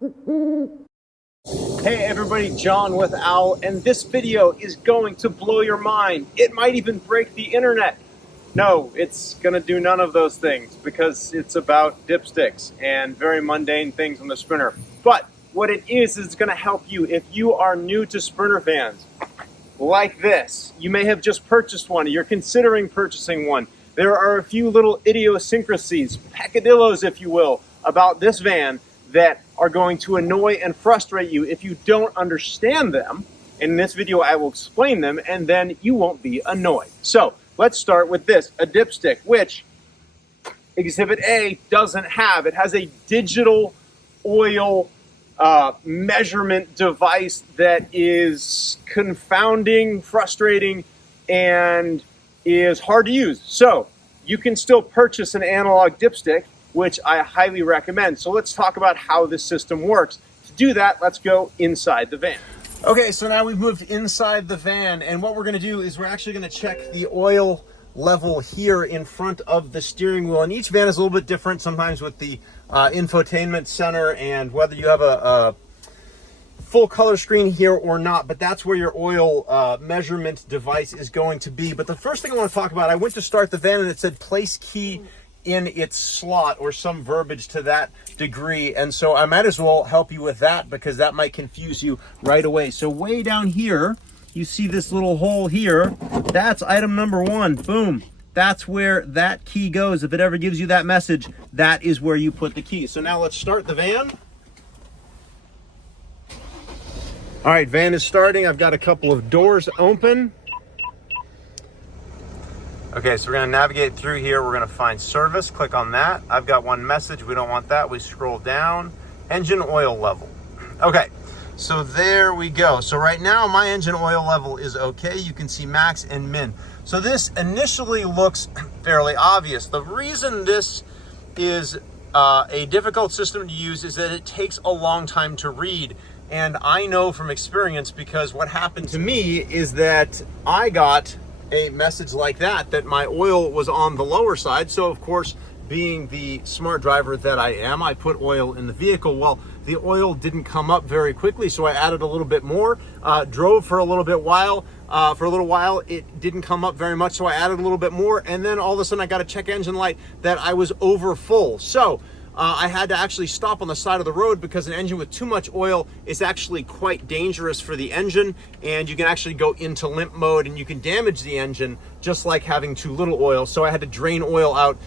Hey everybody, John with Owl, and this video is going to blow your mind. It might even break the internet. No, it's gonna do none of those things because it's about dipsticks and very mundane things on the sprinter. But what it is it's gonna help you if you are new to sprinter fans. Like this, you may have just purchased one, you're considering purchasing one. There are a few little idiosyncrasies, peccadillos if you will, about this van that are going to annoy and frustrate you if you don't understand them. In this video, I will explain them, and then you won't be annoyed. So let's start with this, a dipstick, which Exhibit A doesn't have. It has a digital oil measurement device that is confounding, frustrating, and is hard to use. So you can still purchase an analog dipstick, which I highly recommend. So let's talk about how this system works. To do that, let's go inside the van. Okay, so now we've moved inside the van, and what we're gonna do is we're actually gonna check the oil level here in front of the steering wheel. And each van is a little bit different, sometimes with the infotainment center and whether you have a full color screen here or not, but that's where your oil measurement device is going to be. But the first thing I want to talk about, I went to start the van and it said place key in its slot or some verbiage to that degree, and so I might as well help you with that because that might confuse you right away. So way down here you see this little hole here, that's item number 1. Boom, that's where that key goes. If it ever gives you that message, that is where you put the key. So now let's start the van. All right, van is starting. I've got a couple of doors open. Okay, so we're gonna navigate through here. We're gonna find service, click on that. I've got one message, we don't want that. We scroll down, engine oil level. Okay, so there we go. So right now my engine oil level is okay. You can see max and min. So this initially looks fairly obvious. The reason this is a difficult system to use is that it takes a long time to read. And I know from experience, because what happened to me is that I got a message like that my oil was on the lower side. So of course, being the smart driver that I am, I put oil in the vehicle. Well, the oil didn't come up very quickly, so I added a little bit more, drove for a little while, it didn't come up very much, so I added a little bit more, and then all of a sudden I got a check engine light that I was over full. So I had to actually stop on the side of the road because an engine with too much oil is actually quite dangerous for the engine, and you can actually go into limp mode and you can damage the engine just like having too little oil. So I had to drain oil out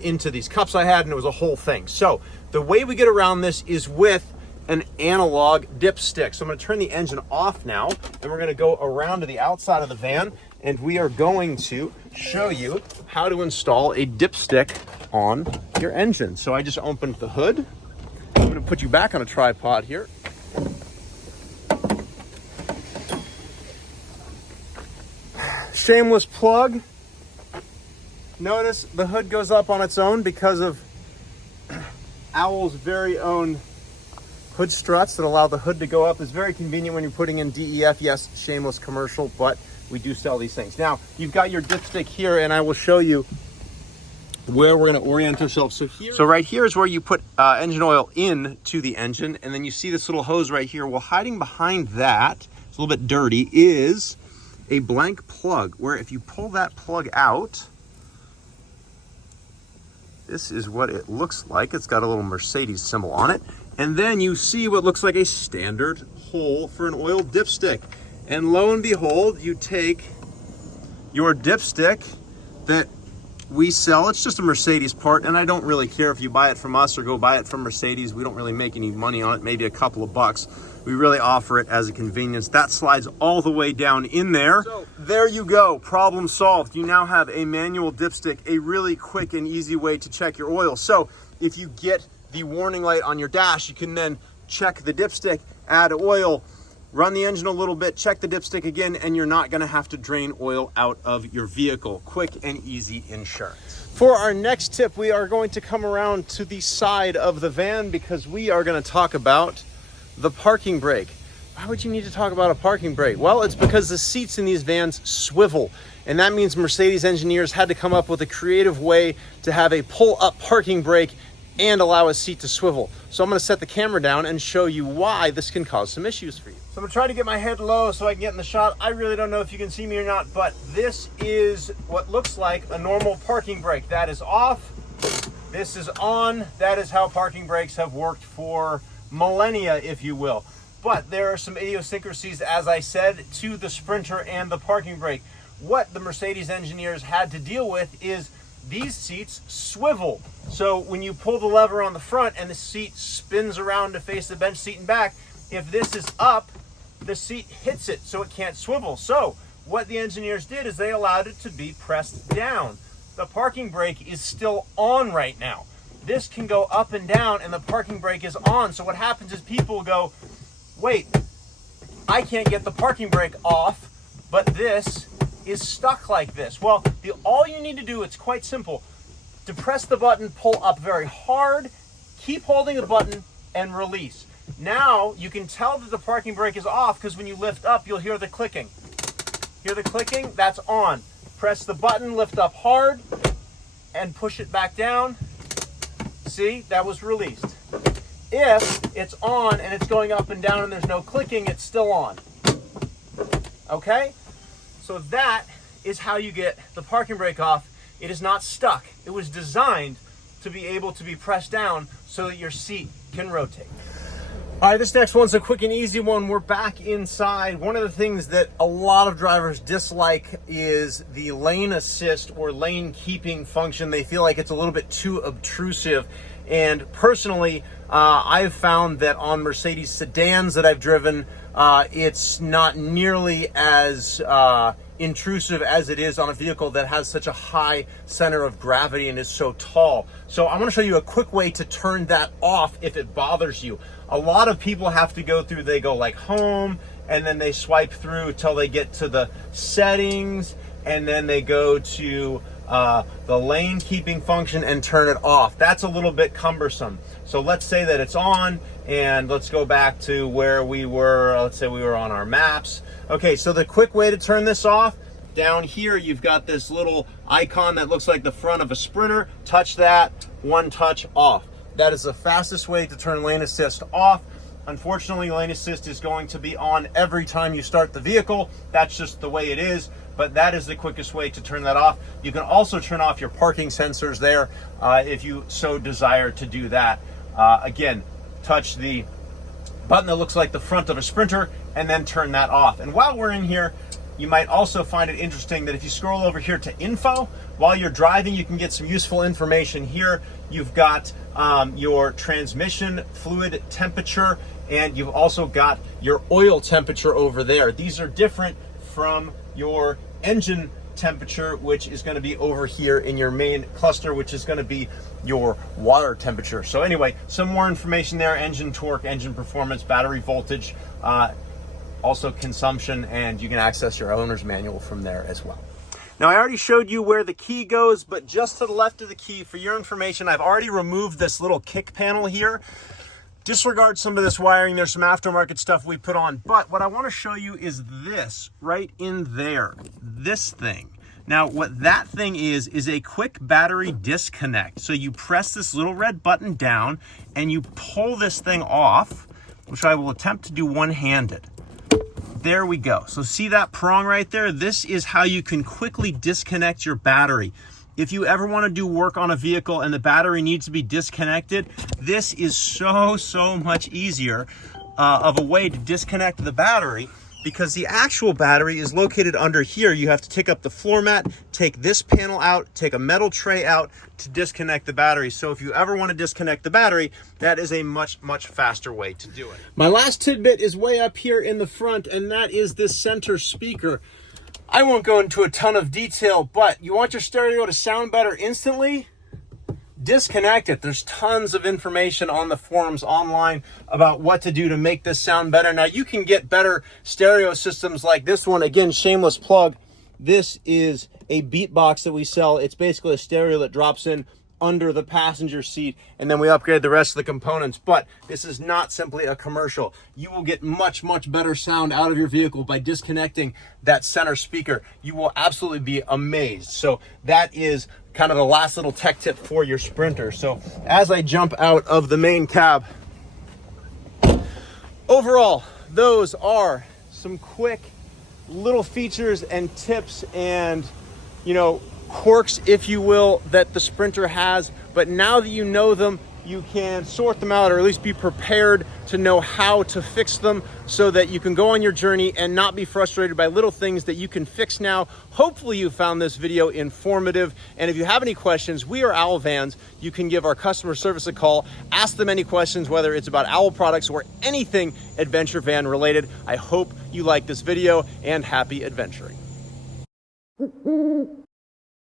into these cups I had, and it was a whole thing. So the way we get around this is with an analog dipstick. So I'm going to turn the engine off now, and we're going to go around to the outside of the van, and we are going to show you how to install a dipstick on your engine. So I just opened the hood. I'm going to put you back on a tripod here. Shameless plug. Notice the hood goes up on its own because of Owl's very own hood struts that allow the hood to go up. It's very convenient when you're putting in DEF. Yes, shameless commercial, but we do sell these things. Now, you've got your dipstick here, and I will show you where we're going to orient ourselves. So right here is where you put engine oil into the engine, and then you see this little hose right here. Well, hiding behind that, it's a little bit dirty, is a blank plug, where if you pull that plug out, this is what it looks like. It's got a little Mercedes symbol on it. And then you see what looks like a standard hole for an oil dipstick. And lo and behold, you take your dipstick that we sell. It's just a Mercedes part, and I don't really care if you buy it from us or go buy it from Mercedes. We don't really make any money on it, maybe a couple of bucks. We really offer it as a convenience. That slides all the way down in there. So there you go, problem solved. You now have a manual dipstick, a really quick and easy way to check your oil. So if you get the warning light on your dash, you can then check the dipstick, add oil, run the engine a little bit, check the dipstick again, and you're not gonna have to drain oil out of your vehicle. Quick and easy insurance. For our next tip, we are going to come around to the side of the van because we are gonna talk about the parking brake. Why would you need to talk about a parking brake? Well, it's because the seats in these vans swivel, and that means Mercedes engineers had to come up with a creative way to have a pull-up parking brake and allow a seat to swivel. So I'm going to set the camera down and show you why this can cause some issues for you. So I'm going to try to get my head low so I can get in the shot. I really don't know if you can see me or not, but this is what looks like a normal parking brake. That is off. This is on. That is how parking brakes have worked for millennia, if you will. But there are some idiosyncrasies, as I said, to the Sprinter and the parking brake. What the Mercedes engineers had to deal with is these seats swivel. So when you pull the lever on the front and the seat spins around to face the bench seat and back, if this is up, the seat hits it so it can't swivel. So what the engineers did is they allowed it to be pressed down. The parking brake is still on right now. This can go up and down and the parking brake is on. So what happens is people go, wait, I can't get the parking brake off, but this is stuck like this. Well, all you need to do, it's quite simple. To press the button, pull up very hard, keep holding the button, and release. Now you can tell that the parking brake is off because when you lift up, you'll hear the clicking. Hear the clicking? That's on. Press the button, lift up hard, and push it back down. See, that was released. If it's on and it's going up and down and there's no clicking, it's still on. Okay? So that is how you get the parking brake off. It is not stuck. It was designed to be able to be pressed down so that your seat can rotate. All right, this next one's a quick and easy one. We're back inside. One of the things that a lot of drivers dislike is the lane assist or lane keeping function. They feel like it's a little bit too obtrusive. And personally, I've found that on Mercedes sedans that I've driven, it's not nearly as intrusive as it is on a vehicle that has such a high center of gravity and is so tall. So I want to show you a quick way to turn that off if it bothers you. A lot of people have to go through, they go like home, and then they swipe through till they get to the settings, and then they go to the lane keeping function and turn it off. That's a little bit cumbersome. So let's say that it's on, and let's go back to where we were. Let's say we were on our maps. Okay, so the quick way to turn this off, down here you've got this little icon that looks like the front of a Sprinter. Touch that, one touch off. That is the fastest way to turn lane assist off. Unfortunately, lane assist is going to be on every time you start the vehicle. That's just the way it is, but that is the quickest way to turn that off. You can also turn off your parking sensors there if you so desire to do that. Again, touch the button that looks like the front of a Sprinter and then turn that off. And while we're in here, you might also find it interesting that if you scroll over here to info, while you're driving, you can get some useful information here. You've got your transmission fluid temperature, and you've also got your oil temperature over there. These are different from your engine temperature, which is going to be over here in your main cluster, which is going to be your water temperature. So anyway, some more information there: engine torque, engine performance, battery voltage, also consumption, and you can access your owner's manual from there as well. Now, I already showed you where the key goes, but just to the left of the key, for your information, I've already removed this little kick panel here. Disregard some of this wiring. There's some aftermarket stuff we put on, but what I want to show you is this right in there, this thing. Now, what that thing is a quick battery disconnect. So you press this little red button down and you pull this thing off, which I will attempt to do one-handed. There we go. So see that prong right there? This is how you can quickly disconnect your battery. If you ever want to do work on a vehicle and the battery needs to be disconnected, this is so much easier of a way to disconnect the battery, because the actual battery is located under here. You have to take up the floor mat, take this panel out, take a metal tray out to disconnect the battery. So if you ever want to disconnect the battery, that is a much faster way to do it. My last tidbit is way up here in the front, and that is this center speaker. I won't go into a ton of detail, but you want your stereo to sound better instantly? Disconnect it. There's tons of information on the forums online about what to do to make this sound better. Now, you can get better stereo systems like this one. Again, shameless plug. This is a beatbox that we sell. It's basically a stereo that drops in under the passenger seat, and then we upgrade the rest of the components. But this is not simply a commercial. You will get much better sound out of your vehicle by disconnecting that center speaker. You will absolutely be amazed. So that is kind of the last little tech tip for your Sprinter. So as I jump out of the main cab, overall, those are some quick little features and tips and, you know, quirks, if you will, that the Sprinter has. But now that you know them, you can sort them out, or at least be prepared to know how to fix them so that you can go on your journey and not be frustrated by little things that you can fix now. Hopefully you found this video informative. And if you have any questions, we are Owl Vans. You can give our customer service a call, ask them any questions, whether it's about Owl products or anything adventure van related. I hope you like this video, and happy adventuring.